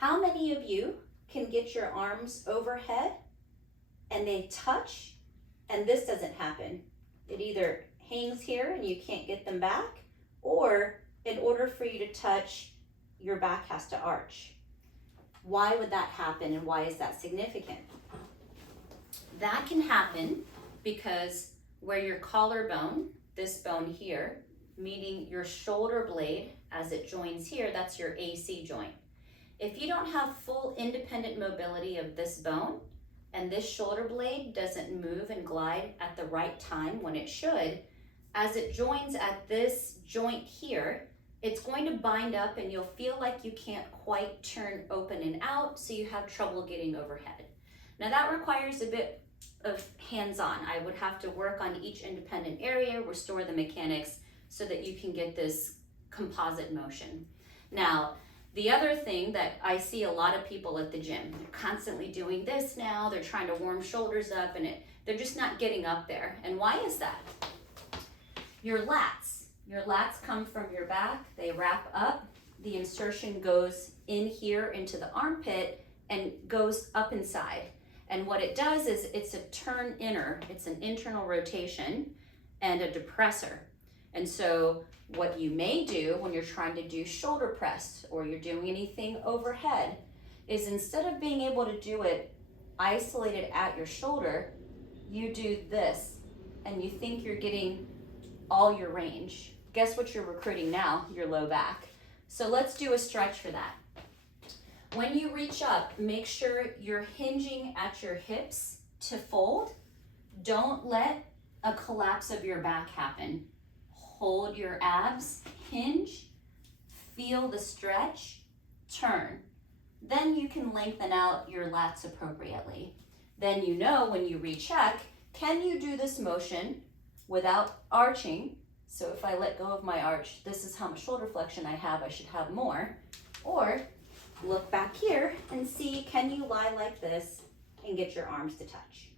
How many of you can get your arms overhead and they touch and this doesn't happen? It either hangs here and you can't get them back, or in order for you to touch, your back has to arch. Why would that happen and why is that significant? That can happen because where your collarbone, this bone here, meeting your shoulder blade as it joins here, that's your AC joint. If you don't have full independent mobility of this bone and this shoulder blade doesn't move and glide at the right time when it should, as it joins at this joint here, it's going to bind up and you'll feel like you can't quite turn open and out, so you have trouble getting overhead. Now that requires a bit of hands-on. I would have to work on each independent area, restore the mechanics so that you can get this composite motion. Now, the other thing that I see a lot of people at the gym, they're constantly doing this now, they're trying to warm shoulders up and they're just not getting up there. And why is that? Your lats come from your back, they wrap up, the insertion goes in here into the armpit and goes up inside. And what it does is it's a turn inner, it's an internal rotation and a depressor. And so what you may do when you're trying to do shoulder press or you're doing anything overhead is instead of being able to do it isolated at your shoulder, you do this and you think you're getting all your range. Guess what you're recruiting now? Your low back. So let's do a stretch for that. When you reach up, make sure you're hinging at your hips to fold. Don't let a collapse of your back happen. Hold your abs, hinge, feel the stretch, turn. Then you can lengthen out your lats appropriately. Then you know when you recheck, can you do this motion without arching? So if I let go of my arch, this is how much shoulder flexion I have, I should have more. Or look back here and see, can you lie like this and get your arms to touch?